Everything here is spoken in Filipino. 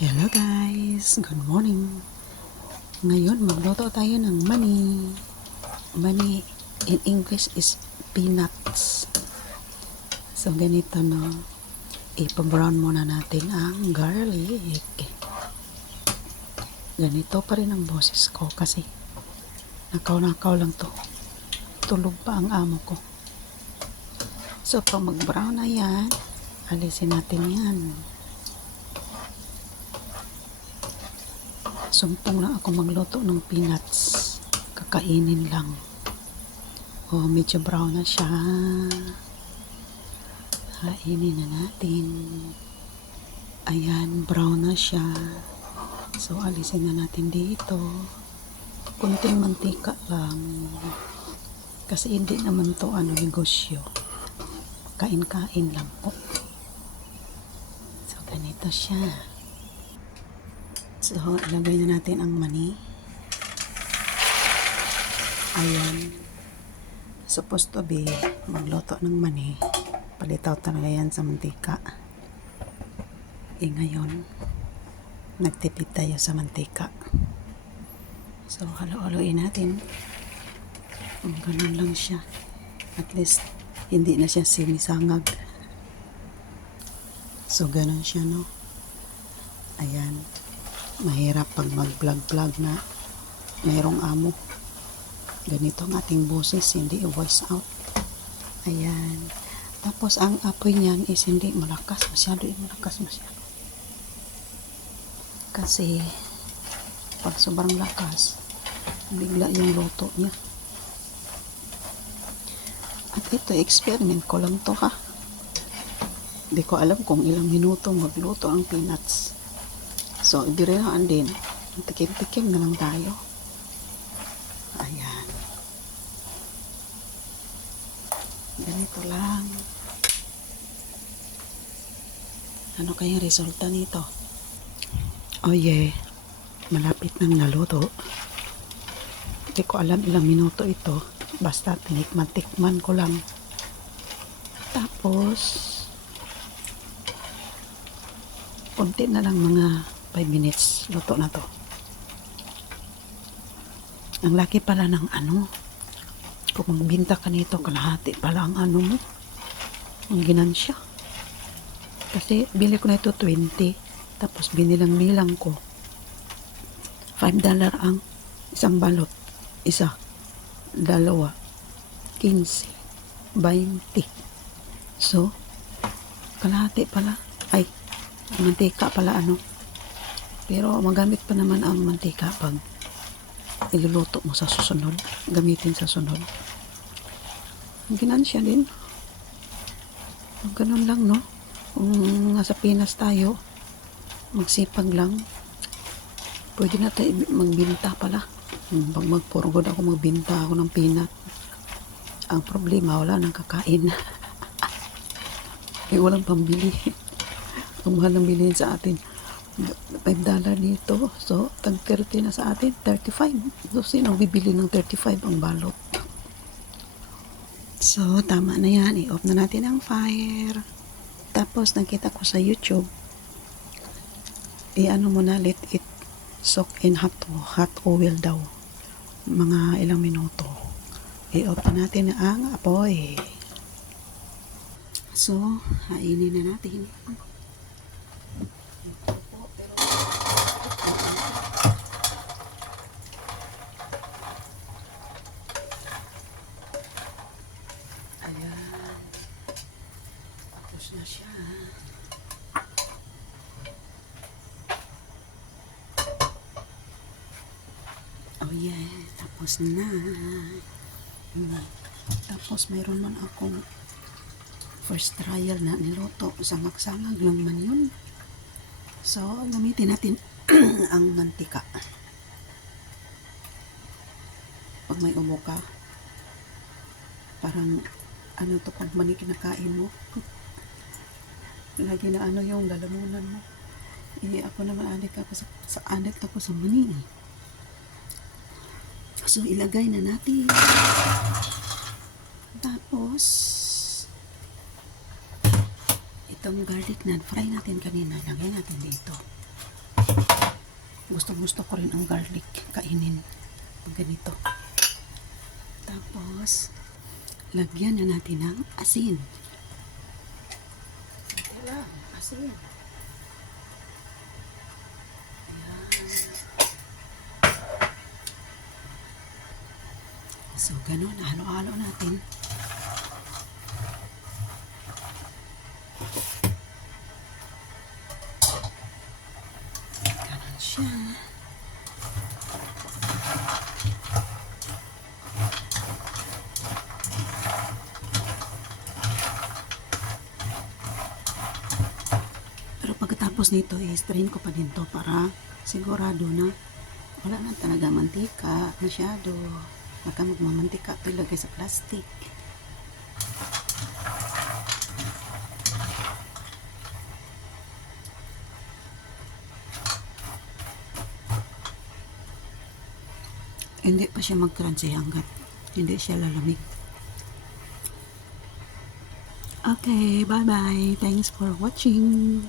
Hello guys, good morning. Ngayon magluto tayo ng mani. Mani in English is peanuts. So ganito no, ipa-brown muna natin ang garlic. Ganito pa rin ang boses ko kasi nakaw lang to. Tulog pa ang amo ko. So pag mag-brown na yan, alisin natin yan. Sumpong lang ako magluto ng peanuts. Kakainin lang. Oh, medyo brown na siya. Kainin na natin. Ayan, brown na siya. So, alisin na natin dito. Kunting mantika lang. Kasi hindi naman to negosyo. Kain-kain lang po. So, ganito siya. So, ilagay na natin ang mani. Ayan. Supposed to be magluto ng mani. Palitaw talaga yan sa mantika. Ngayon, nagtipid tayo sa mantika. So, halo-haloin natin. Ganun lang siya. At least, hindi na siya simisangag. So, ganun siya, no? Ayan. Mahirap pag mag-vlog na mayroong amo. Ganito ang ating boses, hindi voice out. Ayan. Tapos ang apoy niyan is hindi malakas masyado. Kasi pag sobrang lakas, bigla yung luto niya. At ito, experiment ko lang to ha. Hindi ko alam kung ilang minuto magluto ang peanuts. So, ibiraan din. Tikim-tikim na lang tayo. Ayan. Ganito lang. Ano kaya resulta nito? Oh yeah. Malapit nang naluto. Hindi ko alam ilang minuto ito. Basta tinikman-tikman ko lang. Tapos, konti na lang mga 5 minutes, luto na to. Ang laki pala ng kung magbinta ka nito, kalahati pala ang mo, ang ginansya. Kasi bili ko na ito 20, tapos binilang-bilang ko. $5 ang isang balot. Isa, dalawa, 15, 20. So, kalahati pala. Ay, mantika pala Pero magamit pa naman ang mantika pag iluluto mo sa susunod. Gamitin sa sunod. Ginansya din. Ganun lang, no? Kung nasa Pinas tayo, magsipag lang. Pwede na tayo magbinta pala. Pag magpurgod ako, magbinta ako ng peanut. Ang problema, wala nang kakain. Walang pambili. Ang mahal ng bilhin sa atin. $5 dito. So, tag 30 na sa atin. 35. So, sino bibili ng 35 ang balot? So, tama na yan. I-off na natin ang fire. Tapos, nakita ko sa YouTube, muna, let it soak in hot oil daw. Mga ilang minuto. I-off na natin ang apoy. So, hainin na natin. Ayan. Tapos na siya. Oh yeah. Tapos na. Tapos mayroon man akong first trial na niluto. Sangag-sangag lang man yun. So, gamitin natin ang mantika. Pag may ubo ka, parang pag mani kinakain mo. Lagi na yung lalamunan mo. Ako naman adik ako sa mani. So, ilagay na natin. Tapos, itong garlic na fry natin kanina, lagay natin dito. Gusto ko rin ang garlic kainin pag ganito. Tapos, lagyan na natin ng asin. Ito lang, asin. So, ganun, halo-halo natin. Ganun siya. Pero pagkatapos nito, i-strain ko pa din to para sigurado na wala na talaga mantika masyado. Baka magmamantika ito ilagay sa plastic. Hindi pa siya mag-crunchy hanggat hindi siya lalamig. Okay, bye-bye. Thanks for watching.